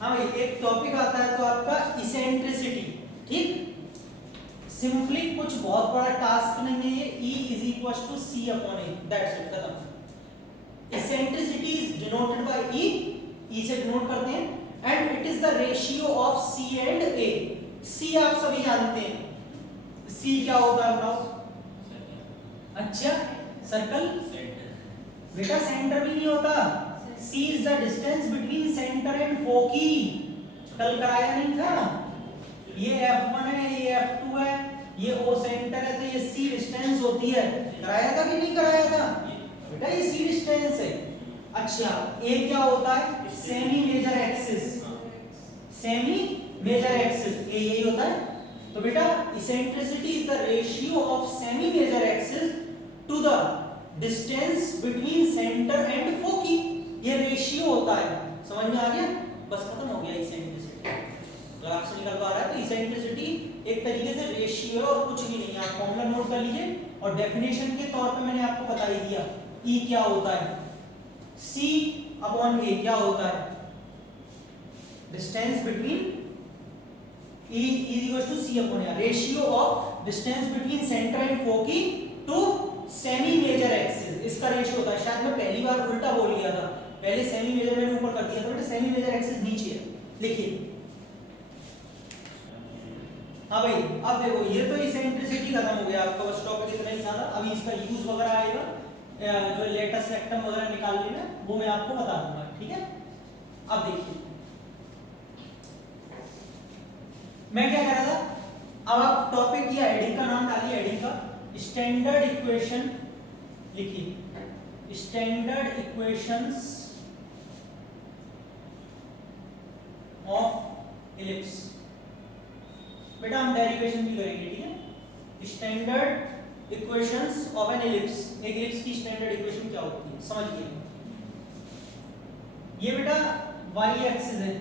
हाँ भाई, एक टॉपिक आता है तो आपका इसेंट्रिसिटी। ठीक, सिंपली कुछ बहुत बड़ा टास्क नहीं है ये। E is equal to C upon A, that's it, खत्म। Eccentricity is denoted by E, E से डिनोट करते हैं, and it is the ratio of C and A। C आप सभी जानते हैं, C क्या होता है बताओ? अच्छा, सर्कल। बेटा सेंटर भी नहीं होता। C is the distance between center and foci। कल कराया नहीं था? ये F1 है, ये F2 है, ये O सेंटर है, तो ये C डिस्टेंस होती है। कराया था कि नहीं कराया था? बेटा ये C डिस्टेंस है। अच्छा, A क्या होता है? Semi major axis. Semi major axis A यही होता है। तो बेटा eccentricity is the ratio of semi major axis to the distance between centre and foci. ये रेशियो होता है, समझ में आ गया? बस खत्म हो गया इसेंट्रिसिटी। अगर आपसे निकल पा रहा है तो इसेंट्रिसिटी एक तरीके से रेशियो है और कुछ भी नहीं है। आप फॉर्मूला नोट कर लीजिए, और डेफिनेशन के तौर पे मैंने आपको बता ही दिया। E क्या होता है? C अपॉन A क्या होता है? Distance between E is equal to C upon A, ratio of distance between center and foci to semi major axis। इसका रेशियो होता है। शायद मैं पहली बार उल्टा बोल गया था, पहले सेमी मेजर मैंने ऊपर कर दिया था, बेटा सेमी मेजर एक्सिस नीचे है। लिखिए। हाँ भाई, अब देखो ये तो इसेंट्रिसिटी खत्म हो गया आपका, बस टॉपिक इतना ही था। अभी इसका यूज वगैरह आएगा, जो लेटेस्ट सेक्टम वगैरह निकाल लेना, वो मैं आपको बता दूंगा। ठीक है, अब देखिए मैं क्या कह रहा था। अब आप टॉपिक या हेडिंग का नाम डालिए, हेडिंग का स्टैंडर्ड इक्वेशन लिखिए। Standard equations of ellipse. बेटा हम डेरिवेशन भी करेंगे, ठीक है? Standard equations of N ellipse. एक इलिप्स की स्टैंडर्ड इक्वेशन क्या होती है समझिए। ये बेटा y एक्सिस है,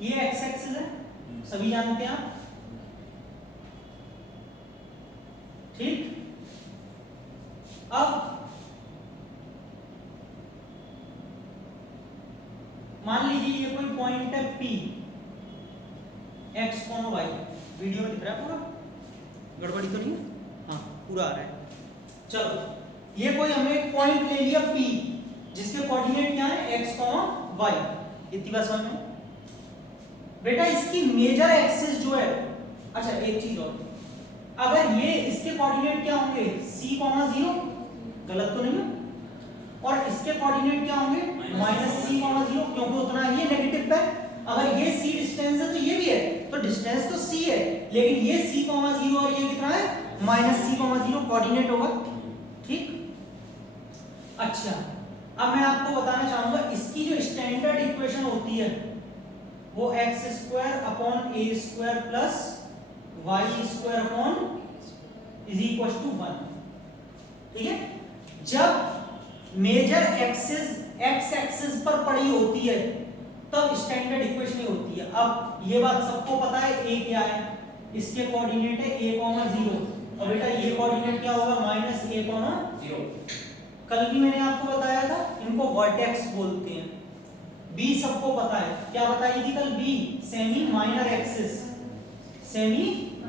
ये x एक्सिस है, सभी जानते हैं आप। ठीक, अब मान लीजिए ये कोई पॉइंट है P, x, y। वीडियो में दिख रहा है पूरा? गड़बड़ी तो नहीं है? हाँ पूरा आ रहा है। चलो, ये कोई हमने एक पॉइंट ले लिया P, जिसके कोऑर्डिनेट क्या है? x, y। इतनी बात समझ में? बेटा इसकी मेजर एक्सिस जो है, अच्छा एक चीज और, अगर ये इसके कोऑर्डिनेट क्या होंगे? c, 0, गलत तो नहीं है? और इसके कोऑर्डिनेट क्या होंगे? -c, 0, क्योंकि उतना ये नेगेटिव पे। अगर ये c डिस्टेंस है तो ये भी है, तो डिस्टेंस तो c है, लेकिन ये c, 0 और ये कितना है? -c, 0 कोऑर्डिनेट होगा। ठीक, अच्छा अब मैं आपको बताना चाहूंगा इसकी जो स्टैंडर्ड इक्वेशन होती है वो x² upon a² plus y² upon is equal to 1। ठीक है, जब मेजर एक्सिस x एक्सिस पर पड़ी होती है तब स्टैंडर्ड इक्वेशन होती है। अब ये बात सबको पता है, a क्या है? इसके कोऑर्डिनेट है a, 0, और बेटा ये कोऑर्डिनेट क्या होगा? -a, 0। कल भी मैंने आपको बताया था, इनको वर्टेक्स बोलते हैं। B सबको पता है, क्या बताई थी कल? B semi minor axis. Semi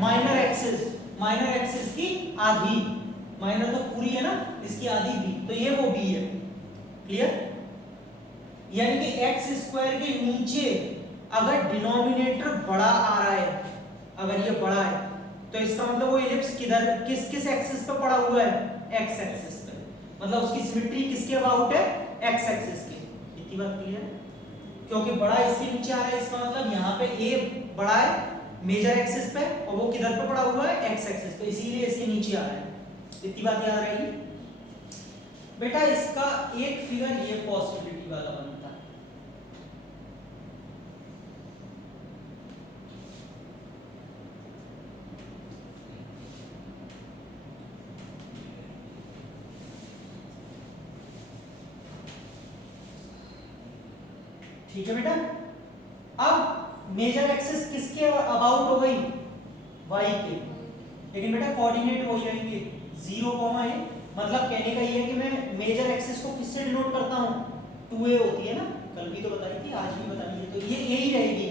minor axis, minor axis की आधी, माइनर तो पूरी है ना, इसकी आधी B, तो ये वो B है। क्लियर? यानी कि x² के नीचे अगर डिनोमिनेटर बड़ा आ रहा है, अगर ये बड़ा है, तो इसका मतलब वो इलिप्स किधर, किस एक्सिस पे पड़ा हुआ है? x एक्सिस पे। मतलब उसकी सिमेट्री किसके अबाउट है? x एक्सिस के। इतनी बात क्लियर है? क्योंकि बड़ा इसके नीचे आ रहा है, इसका मतलब यहाँ पे a बड़ा है मेजर एक्सिस पे, और वो किधर पे पड़ा हुआ है? x एक्सिस पे, इसीलिए इसके नीचे आ रहा है। इतनी बात याद रहेगी। बेटा इसका एक फिगर ये पॉसिबिलिटी वाला बनता है। ठीक है बेटा, अब मेजर एक्सिस किसके अबाउट हो गई? y के, लेकिन बेटा कोऑर्डिनेट हो जाएंगे 0, a मतलब कहने का ये है कि मैं मेजर एक्सिस को किससे डिनोट करता हूँ, 2a होती है ना, कल भी तो बताई थी, आज भी बता दीजिए, तो ये यही रहेगी,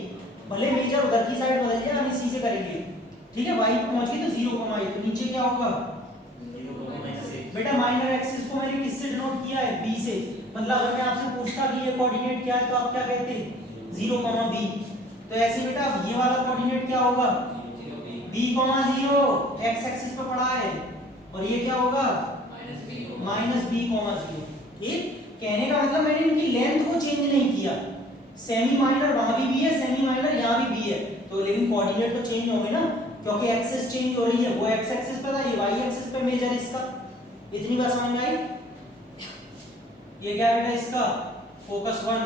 भले मेजर उधर की साइड बदल जाए, हम इसी से करेंगे, ठीक है। y पे पहुंच गई तो 0, तो नीचे क्या होगा, बेटा माइनर एक्सिस को मैंने किससे डिनोट किया है, b से, मतलब अगर मैं आपसे पूछता कि ये कोऑर्डिनेट क्या है तो आप क्या कहते, 0, b, तो ऐसे बेटा अब ये वाला कोऑर्डिनेट क्या होगा, b, 0, x एक्सिस पे पड़ा है, और ये क्या होगा -b, 0। ठीक, कहने का मतलब मैंने इनकी लेंथ को चेंज नहीं किया, सेमी माइनर वहां भी है, सेमी माइनर यहाँ भी है, तो लेकिन कोऑर्डिनेट तो चेंज होंगे ना, क्योंकि एक्सिस चेंज हो रही है, वो x एक्सिस पे था, ये y एक्सिस पे मेजर इसका, इतनी बात समझ में आई। ये क्या है बेटा इसका फोकस 1,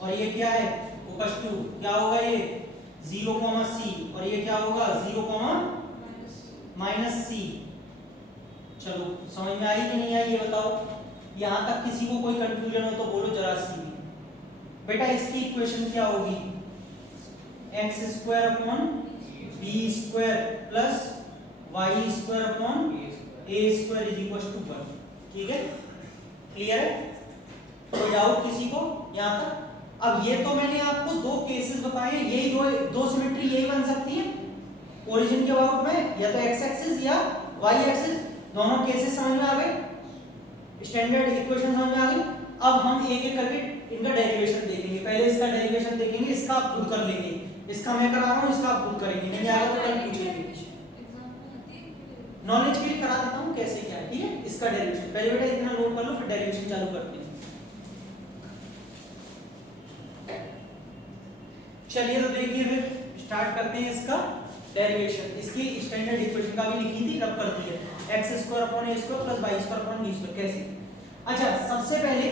और ये क्या है फोकस 2, क्या होगा ये 0, c, और ये क्या होगा 0, -c। चलो समझ में आई कि नहीं आई ये बताओ, यहां तक किसी को कोई कंफ्यूजन हो तो बोलो जरा सी भी। बेटा इसकी इक्वेशन क्या होगी, x² upon b² plus y² upon a² is equal to 1, ठीक है, क्लियर है, कोई डाउट किसी को यहां तक। अब ये तो मैंने आपको दो केसेस बताए हैं, यही दो सिमेट्री यही बन सकती है ओरिजिन के अबाउट में, या तो x एक्सिस या y एक्सिस, दोनों केसेस समझ में आ गए, स्टैंडर्ड इक्वेशन समझ में आ गई। अब हम एक एक करके इनका डेरिवेशन देखेंगे, पहले इसका डेरिवेशन देखेंगे, इसका आप खुद कर लेंगे, इसका मैं करा रहा हूं, इसका आप खुद करेंगे, नहीं आएगा तो कल पूछेंगे, नॉलेज के लिए करा देता हूं कैसे क्या है, ठीक है। इसका डेरिवेशन पहले बेटा इतना नोट कर लो, फिर डेरिवेशन चालू करते हैं। चलिए तो देखिए फिर स्टार्ट करते हैं इसका डेरिवेशन, इसकी स्टैंडर्ड इक्वेशन का भी लिखी थी, रब कर दी है, x² upon a² plus y² upon b², कैसे। अच्छा सबसे पहले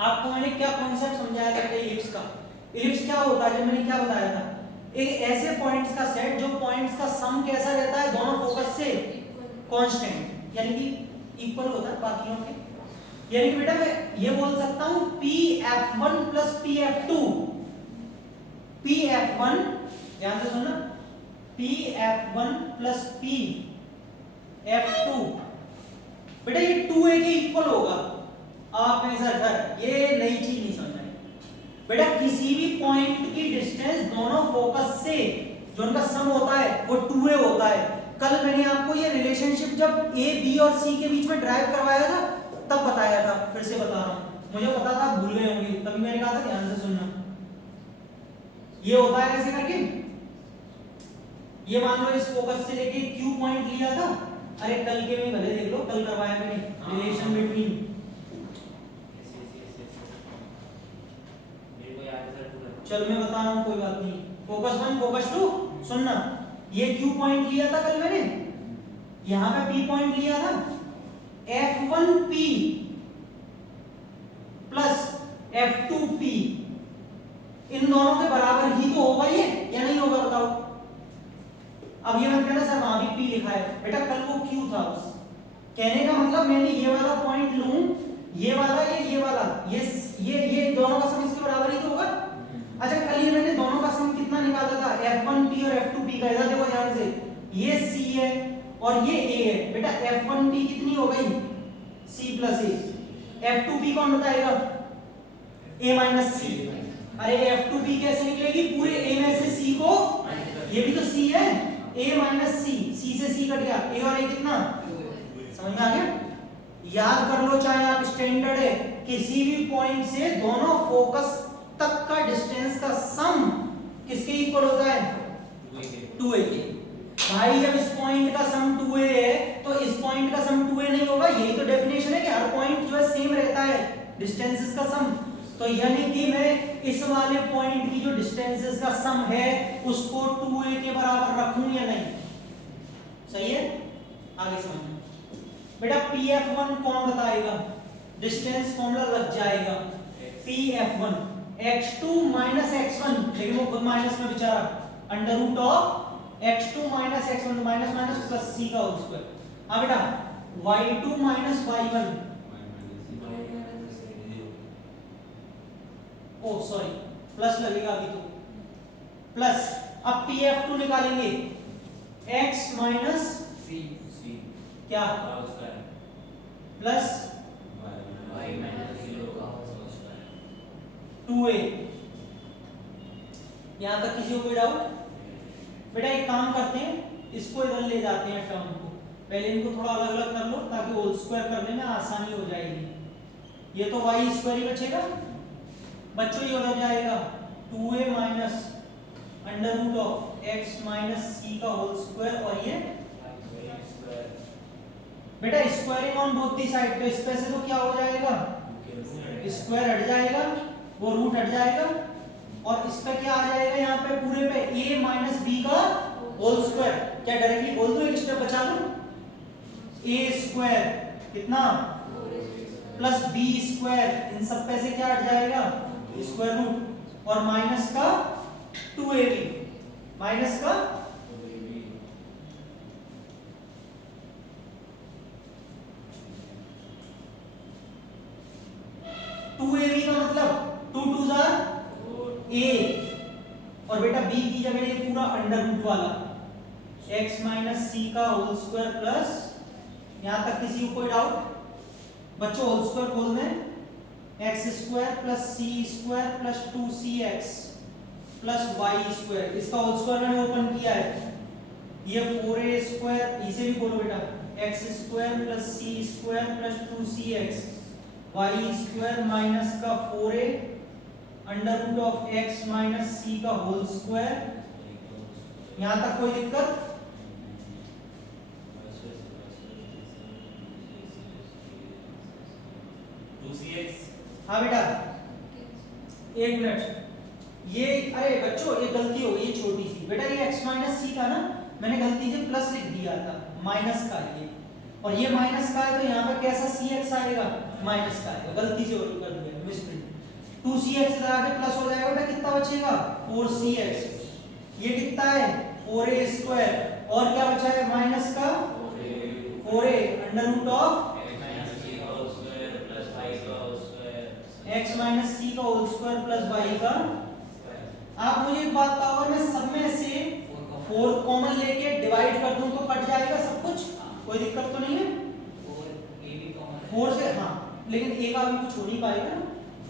आपको मैंने क्या कॉन्सेप्ट समझाया था इलिप्स का, इलिप्स क्या होता है, जब मैंने क्या बताया था, एक ऐसे पॉइंट्स का सेट जो पॉइंट्स का सम कैसा रहता है, दोनों फोकस से कांस्टेंट, यानी कि इक्वल होता है बाकियों के, यानी कि बेटा मैं ये बोल सकता हूं pf1 प्लस pf2, pf1 ध्यान से सुनना, pf1 प्लस pf2, बेटा ये 2a के इक्वल होगा, आप में सर ये नई चीज नहीं समझ आई बेटा, किसी भी पॉइंट की डिस्टेंस दोनों फोकस से जो उनका सम होता है वो 2a होता है। कल मैंने आपको ये रिलेशनशिप जब a b और c के बीच में ड्राइव करवाया था तब बताया था, फिर से बता रहा हूं, मुझे पता था भूल गए होंगे, तभी मैंने कहा था ध्यान से सुनना। ये होता है ऐसे करके, ये मान लो इस फोकस से लेके q पॉइंट लिया था, अरे कल के में भले देख लो, कल करवाया मैंने रिलेशन बिटवीन, चल मैं बता रहा हूं कोई बात नहीं, फोकस 1 फोकस 2, सुनना, ये q पॉइंट लिया था कल मैंने, यहां पे p पॉइंट लिया था, f1p प्लस f2p इन दोनों के बराबर ही तो होगा ये, या नहीं होगा बताओ। अब ये मत कहना सर वहां भी p लिखा है, बेटा कल वो q था बस, कहने का मतलब मैंने ये वाला पॉइंट लूं, ये वाला ये वाला ये दोनों का सम इसके बराबर ही तो होगा। अच्छा कल ये मैंने दोनों का सम कितना निकाला था, f1p और f2p का, इधर देखो ध्यान से, ये c है और ये a है, बेटा f1p कितनी हो गई c प्लस a, f2p कौन बताएगा a माइनस c, अरे f2p कैसे निकलेगी, पूरे a में से c को, ये भी तो c है, a माइनस c से c कट गया, a और a कितना, समझ में आ गया। याद कर लो चाहे आप स्टैंडर्ड है, किसी भी पॉइंट से दोनों फोकस तक का डिस्टेंस का सम किसके इक्वल होता है, 2a के। भाई जब इस पॉइंट का सम 2a है तो इस पॉइंट का सम 2a नहीं होगा, यही तो डेफिनेशन है कि हर पॉइंट जो है सेम रहता है डिस्टेंसेस का सम, तो यानी कि मैं इस वाले पॉइंट की जो डिस्टेंसेस का सम है उसको 2a के बराबर रखूं या नहीं, सही है, आगे समझो बेटा। pf1 कौन बताएगा, डिस्टेंस फॉर्मूला लग जाएगा, pf1 x2 माइनस x1, लेकिन वो खुद माइनस में बेचारा, under root of x2 minus x1, minus minus plus c का होल स्क्वायर। अब बेटा y2 माइनस y1, ओ सॉरी प्लस लगेगा अभी तो, प्लस अब pf2 निकालेंगे x माइनस c क्या प्लस 2a। यहां तक किसी को कोई डाउट? बेटा एक काम करते हैं, इसको इधर ले जाते हैं टर्म को, पहले इनको थोड़ा अलग अलग कर लो ताकि होल स्क्वायर करने में आसानी हो जाएगी। ये तो वाई स्क्वायर ही बचेगा बच्चों, ये हो जाएगा 2a minus under root of x minus C का होल स्क्वायर, और ये बेटा squaring on both the side, तो इस पे से तो क्या हो जाएगा, स्क्वायर हट जाएगा, वो रूट हट जाएगा, और इस पे क्या आ जाएगा, यहाँ पे पूरे पे a माइनस बी का होल स्क्वायर। क्या डायरेक्टली बोल दूं, एक स्टेप बचा दूं, a स्क्वायर कितना प्लस बी स्क्वायर, इन सब पे से क्या हट जाएगा, स्क्वायर रूट, और माइनस का 2ab, माइनस का 2ab का मतलब 2 2 जार a, और बेटा b की जगह ये पूरा अंडर रूट वाला x माइनस सी का होल स्क्वायर प्लस, यहां तक किसी को कोई डाउट बच्चों, होल स्क्वायर खोल दें, x square plus C square plus 2cx plus Y square, इसका होल स्क्वायर मैंने ओपन किया है, ये 4a स्क्वायर, इसे भी बोलो बेटा x square plus C square plus 2cx Y square minus का 4a under root of x minus C का होल स्क्वायर। यहां तक कोई दिक्कत? हाँ बेटा एक मिनट, ये अरे बच्चों ये गलती हो गई, ये छोटी सी बेटा, ये x माइनस सी का ना मैंने गलती से प्लस लिख दिया था, माइनस का ये, और ये माइनस का है, तो यहाँ पे कैसा cx आएगा, माइनस का आएगा, गलती से और कर दिया मिसप्रिंट। 2cx इधर आके प्लस हो जाएगा बेटा, कितना बचेगा 4cx, ये कितना है 4a स्क्वायर, और क्या बचा है माइनस का 4a under root of x minus C का होल स्क्वायर प्लस y का। आप मुझे एक बात बताओ, अगर मैं सब में से 4 कॉमन लेके डिवाइड कर दूं तो कट जाएगा सब कुछ, कोई दिक्कत तो नहीं है? 4 से हाँ, लेकिन a का भी कुछ हो नहीं पाएगा ना,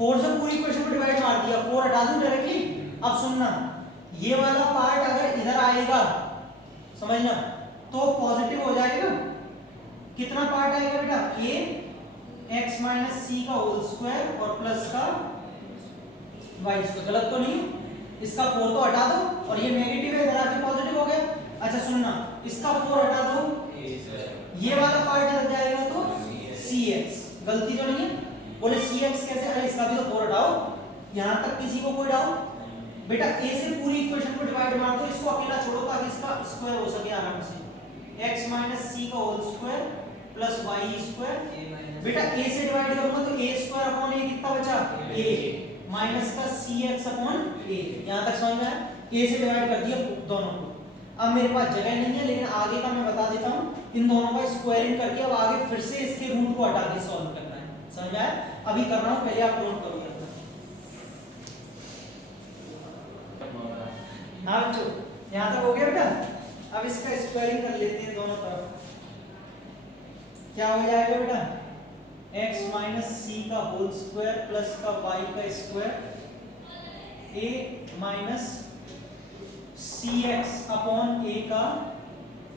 4 से पूरी इक्वेशन को डिवाइड मार दिया, 4 हटा दूं डायरेक्टली। अब सुनना, ये वाला पार्ट अगर इधर आएगा समझना तो पॉजिटिव हो जाएगा, कितना पार्ट आएगा बेटा, a x माइनस सी का होल स्क्वायर और प्लस का y स्क्वायर, गलत तो नहीं, इसका 4 तो हटा दो, और ये नेगेटिव है इधर आके पॉजिटिव हो गया। अच्छा सुनना, इसका 4 हटा दो, ये वाला पार्ट इधर जाएगा तो cx, गलती तो नहीं है, बोले cx कैसे, अरे इसका भी तो 4 हटाओ। यहां तक किसी को कोई डाउट? बेटा a से पूरी इक्वेशन को डिवाइड मार दो, इसको अकेला छोड़ो ताकि इसका स्क्वायर हो सके आराम से, x माइनस सी का whole square plus y square, बेटा a से डिवाइड करूंगा तो a स्क्वायर अपॉन a कितना बचा, a माइनस का cx अपॉन a, यहां तक समझ में आया, a से डिवाइड कर दिया दोनों को। अब मेरे पास जगह नहीं है, लेकिन आगे का मैं बता देता हूं, इन दोनों का स्क्वायरिंग करके अब आगे फिर से इसके रूट को हटा के सॉल्व करना है, समझ आया? अभी कर रहा हूं, पहले आप नोट करो। हाँ बच्चों यहां तक हो गया बेटा, अब इसका स्क्वायरिंग कर लेते हैं दोनों तरफ, क्या हो जाएगा बेटा, x माइनस सी का होल स्क्वायर प्लस का y का square, a minus C X upon a का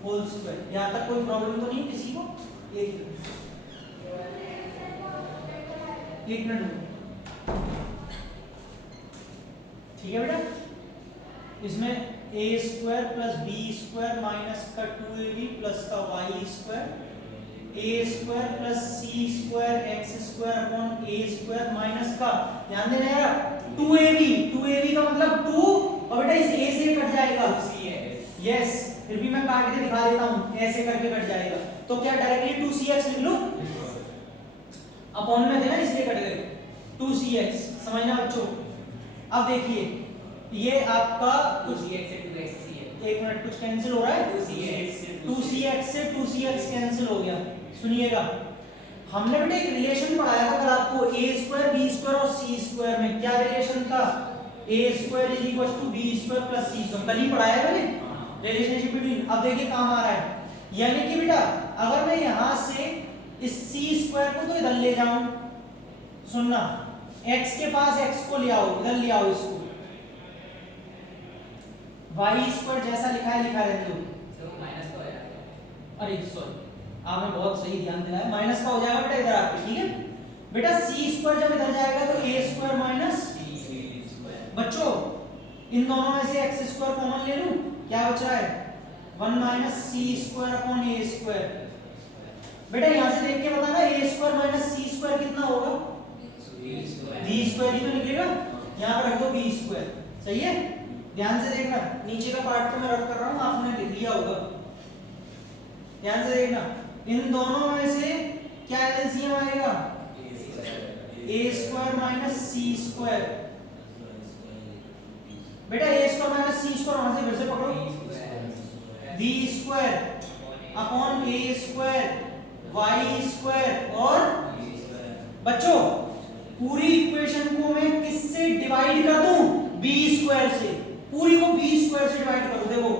होल स्क्वायर। यहां तक कोई प्रॉब्लम तो नहीं किसी को? एक मिनट ठीक है बेटा, इसमें a square plus b square minus का 2ab प्लस का y square, a square plus c square x square upon a square minus का, ध्यान देना यार 2ab का मतलब 2, और बेटा इस a से कट जाएगा यस, फिर भी मैं काट के दिखा देता हूं, ऐसे करके कट जाएगा, तो क्या डायरेक्टली 2cx लिख लो, अपॉन में थे ना इसलिए कट गए 2cx, समझना बच्चों। अब देखिए ये आपका कुछ 2cx से 2xc है, एक मिनट कुछ कैंसिल हो रहा है, 2cx से 2cx कैंसिल हो गया। सुनिएगा, हमने बेटा एक रिलेशन पढ़ाया था कल आपको, a स्क्वायर b स्क्वायर और c स्क्वायर में क्या रिलेशन था, a square is equal to b square plus c square, कल ही पढ़ाया मैंने रिलेशनशिप बिटवीन। अब देखिए काम आ रहा है, यानी कि बेटा अगर मैं यहां से इस सी स्क्वायर को तो इधर ले जाऊं, सुनना, x के पास x को ले आओ, इधर ले आओ इसको, y स्क्वायर जैसा लिखा है रहने दो। माइनस का हो जाएगा। अरे सॉरी, आपने बहुत सही ध्यान दिलाया, माइनस का हो जाएगा बेटा इधर आके, ठीक है बेटा। सी स्क्वायर जब इधर जाएगा तो ए स्क्वायर माइनस, बच्चों इन दोनों में से एक्स स्क्वायर कॉमन ले लूं, क्या बच रहा है 1 माइनस सी स्क्वायर अपॉन ए स्क्वायर। बेटा यहां से देख के बताना, ए स्क्वायर माइनस सी स्क्वायर कितना होगा, बी स्क्वायर ही तो निकलेगा, यहां पर रख दो बी स्क्वायर, सही है। ध्यान से देखना, नीचे का पार्ट तो मैं रख कर रहा हूं, आपने लिख लिया होगा, ध्यान से देखना, इन दोनों में से क्या एलसीएम आएगा, ए स्क्वायर माइनस सी स्क्वायर। बेटा ए स्क्वायर माइनस सी स्क्वायर वहां से फिर से पकड़ो, बी स्क्वायर अपॉन ए स्क्वायर वाई स्क्वायर, और बच्चों पूरी इक्वेशन को मैं किससे डिवाइड कर दूं, बी स्क्वायर से, पूरी को बी स्क्वायर से डिवाइड करो। देखो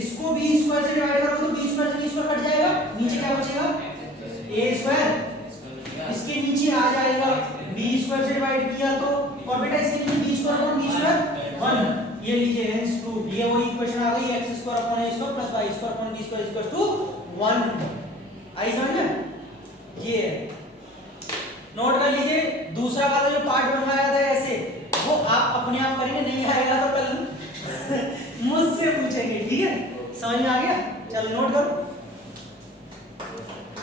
इसको बी स्क्वायर से डिवाइड करो तो बी स्क्वायर से बी स्क्वायर कट जाएगा, नीचे क्या बचेगा ए स्क्वायर, इसके नीचे आ जाएगा बी स्क्वायर से डिवाइड किया तो, और बेटा इसके नीचे B square upon B square 1, ये लीजिए हेंस प्रूव, ये वही इक्वेशन आ गई, x square upon a square plus y square upon b square equals to 1। आई समझ में, ये नोट कर लीजिए। दूसरा वाला जो पार्ट बनवाया था ऐसे, वो आप अपने आप करेंगे, नहीं आएगा तो कल मुझसे पूछेंगे, ठीक है, समझ में आ गया, चलो नोट करो।